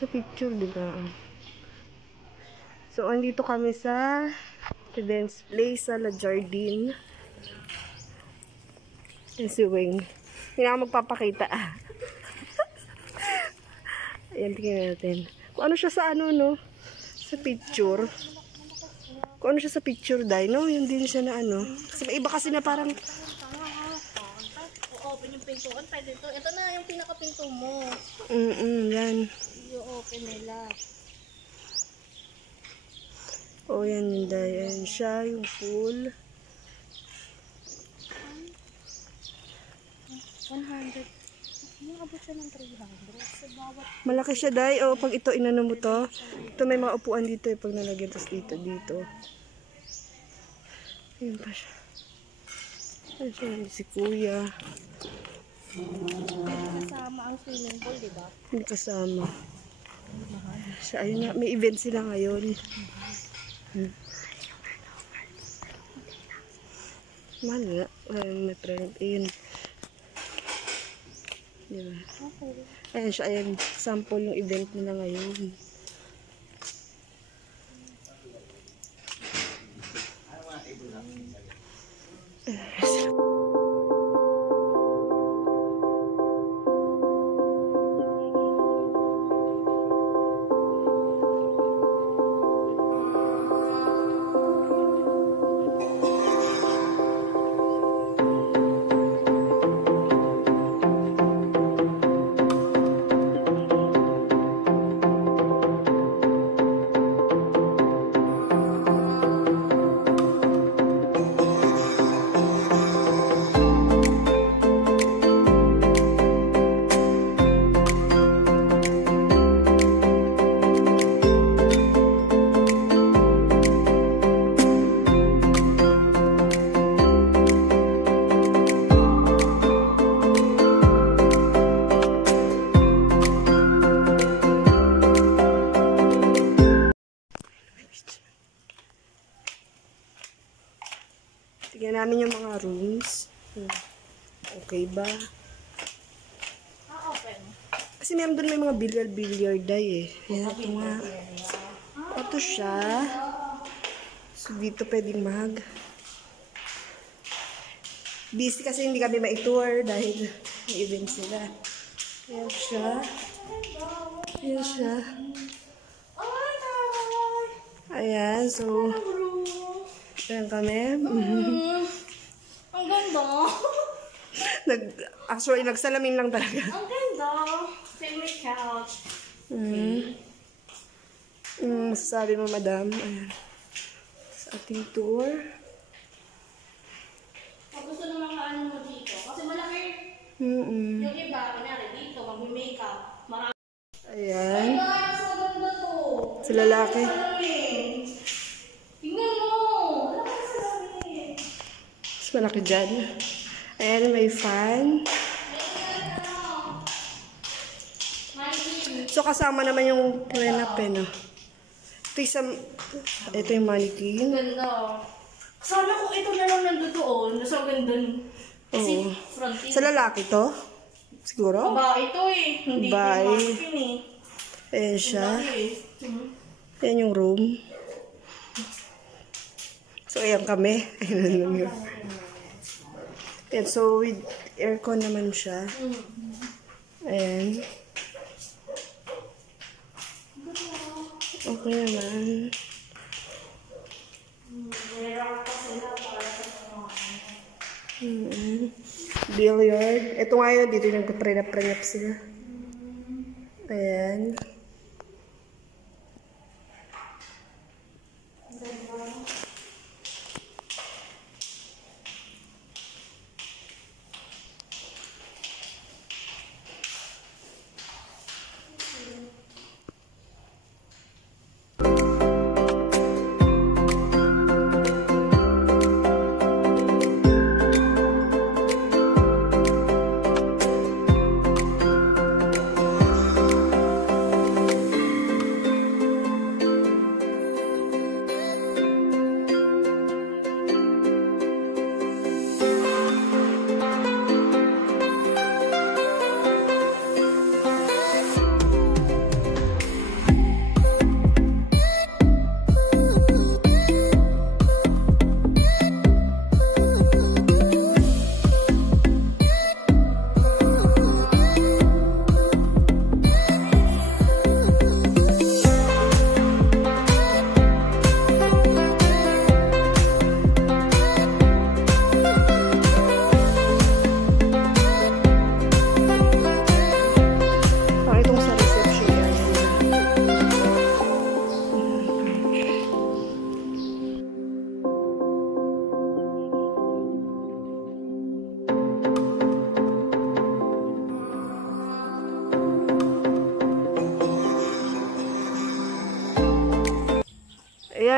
Sa picture, di ba? So, andito kami sa events place sa La Jardine. Yan si Wing. Hindi na ako magpapakita. Ayan, tingnan natin. Kung ano siya sa ano, no? Sa picture. Kung ano siya sa picture, dahil, no? Yun din siya na ano. Kasi may iba kasi na parang... open yung pintuan, pwede ito. Ito na yung pinaka-pinto mo. Yan. I-open nila. Oh, yan yung dahil. Ayan siya, yung pool. 100. Umabot siya ng 300. Sa bawat... Malaki siya, dahil. Oh, pag ito, inano mo to. Ito, may mga upuan dito, eh. Pag nalagyan, tapos dito. Ayan pa siya. Ayan siya, si Kuya. Kasama ang swimming pool, di ba? Hindi kasama. Siya, ayun nga, may event sila ngayon. Mahal nga. May present. Ayun. Diba? Ayan siya, ayan. Sample yung event nila ngayon. Tignan namin yung mga rooms. Okay ba? Open. Kasi meron doon may mga billiard eh. Ayan, ito nga. Ito siya. So, dito pwedeng busy kasi hindi kami ma-tour dahil may event sila. Ayan siya. Ayan siya. Ayan, so... Ayan kami. Ang ganda. Actually, nagsalamin lang talaga. Ang ganda. Favorite couch. Masasabi mo, madam. Ayan. Sa ating tour. Gusto ng mga ano mo dito. Kasi malaki. Yung iba, kunyari dito, mag-makeup. Marami. Ayan. Ay, guys, maganda to. Sa lalaki. Tingnan mo. Mas malaki dyan. Ayan, may fan. So, kasama naman yung pre-nap, no? Ito yung mannequin. Ganda. Sana kung ito na lang nandoon, nasa ganda. Kasi frontin. Sa lalaki to? Siguro? Babae ito eh. Hindi Babae. ito mannequin eh. Ayan siya. Ayan yung room. So, ayan kami. Ayan lang yun. Ayan, so with aircon naman siya. Ayan. Okay naman. Billiard. Ito nga yun, dito yung nagpa-pre-nap sila. Ayan.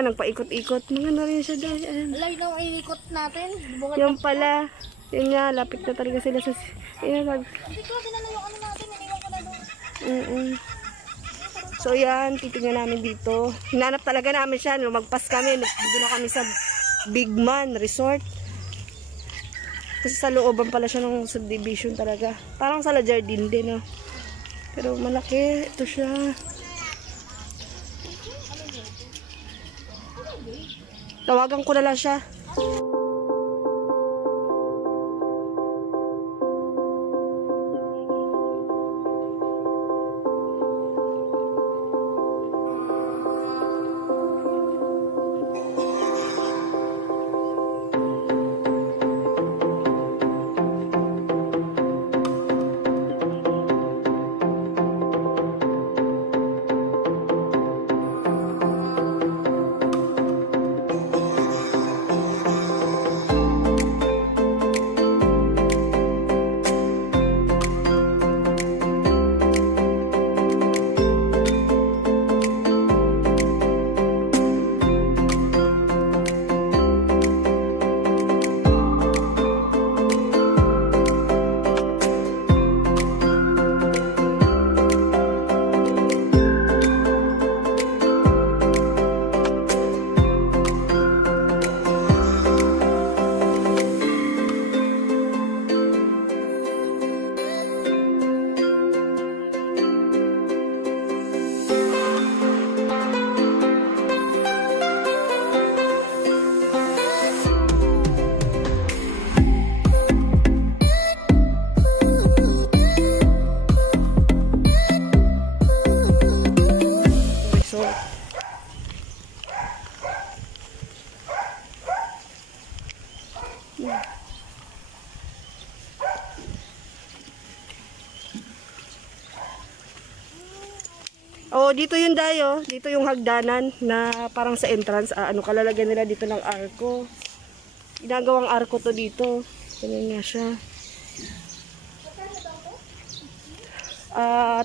Ayan, nagpaikot-ikot. Maganda rin siya dahil. Ayan. Alay na ang iikot natin. Yung pala. Yun nga, lapit na talaga sila sa... Hindi ko na yung ano natin. Iniwan ko na doon. So yan, titingnan namin dito. Hinanap talaga namin siya. Lumagpas kami. Dito na kami sa Big Man Resort. Kasi sa looban pala siya ng subdivision talaga. Parang sa La Jardine din, no? Pero malaki. Ito siya. Tawagan ko na lang siya. Oh, dito yung dayo. Dito yung hagdanan na parang sa entrance. Ano kalalagyan nila dito ng arko. Ginagawang arko to dito. Ganyan nga siya.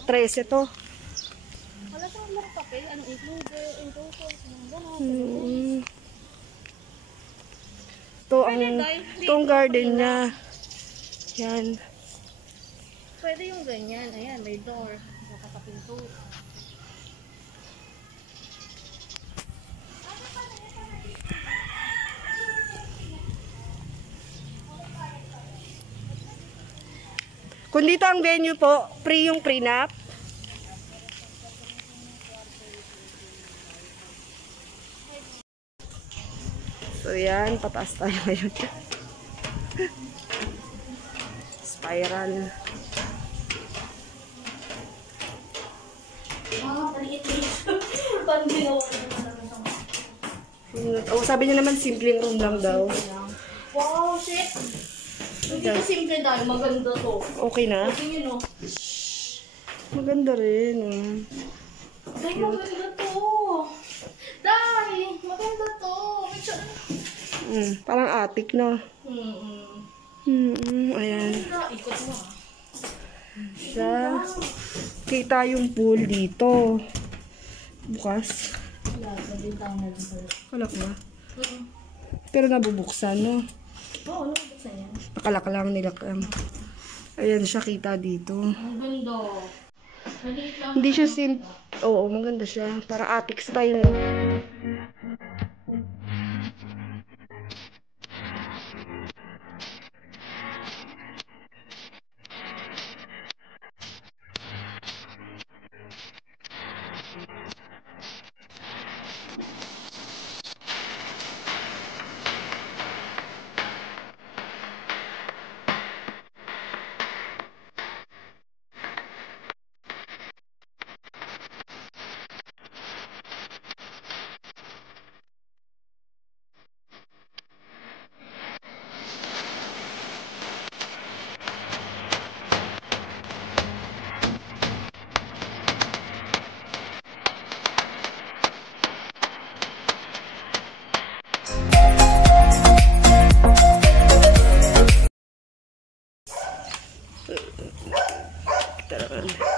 13 to. Wala sa mga papel. Ano include, gano'n. Ito ang garden niya. Yan. Pwede yung ganyan. Ayan, may door. Nakakapinto. Kung dito ang venue po, free yung prenup. So yan, pataas tayo ngayon. Spiral. Paliit-liit. Paano ginawa Oh, sabi niya naman simpleng room lang daw. Wow, shit! Hindi ko simple dahil maganda to. Okay na? Kasi yun, oh. Maganda rin. Dahil maganda to. Dahil maganda to. Parang attic, no? Ayan. Ikot mo, Siya. Kita yung pool dito. Bukas. Kalak ba? Pero nabubuksan, no? Oo, nabubuksan yan. Nakalak lang, nilak lang. Ayan siya, kita dito. Ang ganda. Hindi siya Oo, maganda siya. Para attic style.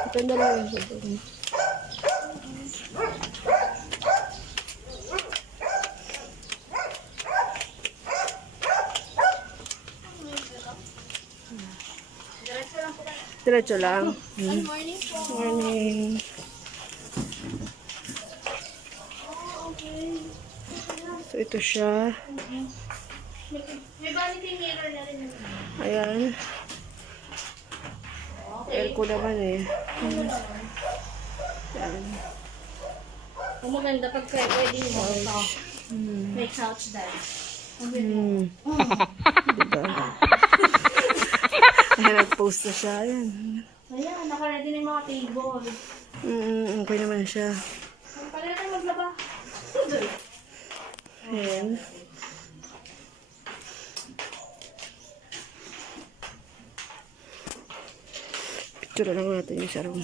Ito na lang. Diretso lang. Good morning po. Morning. So, ito siya. May vanity mirror na rin. Ayan. Aircon naman eh. Ayan. Ang maganda pag wedding mo ito. May couch dahil. Diba? Ayan, nag-post na siya. Ayan. Ayan, naka-ready na yung mga table. Okay naman siya. Pwede na tayo maglaba. Ayan. Picture lang natin yung sa room.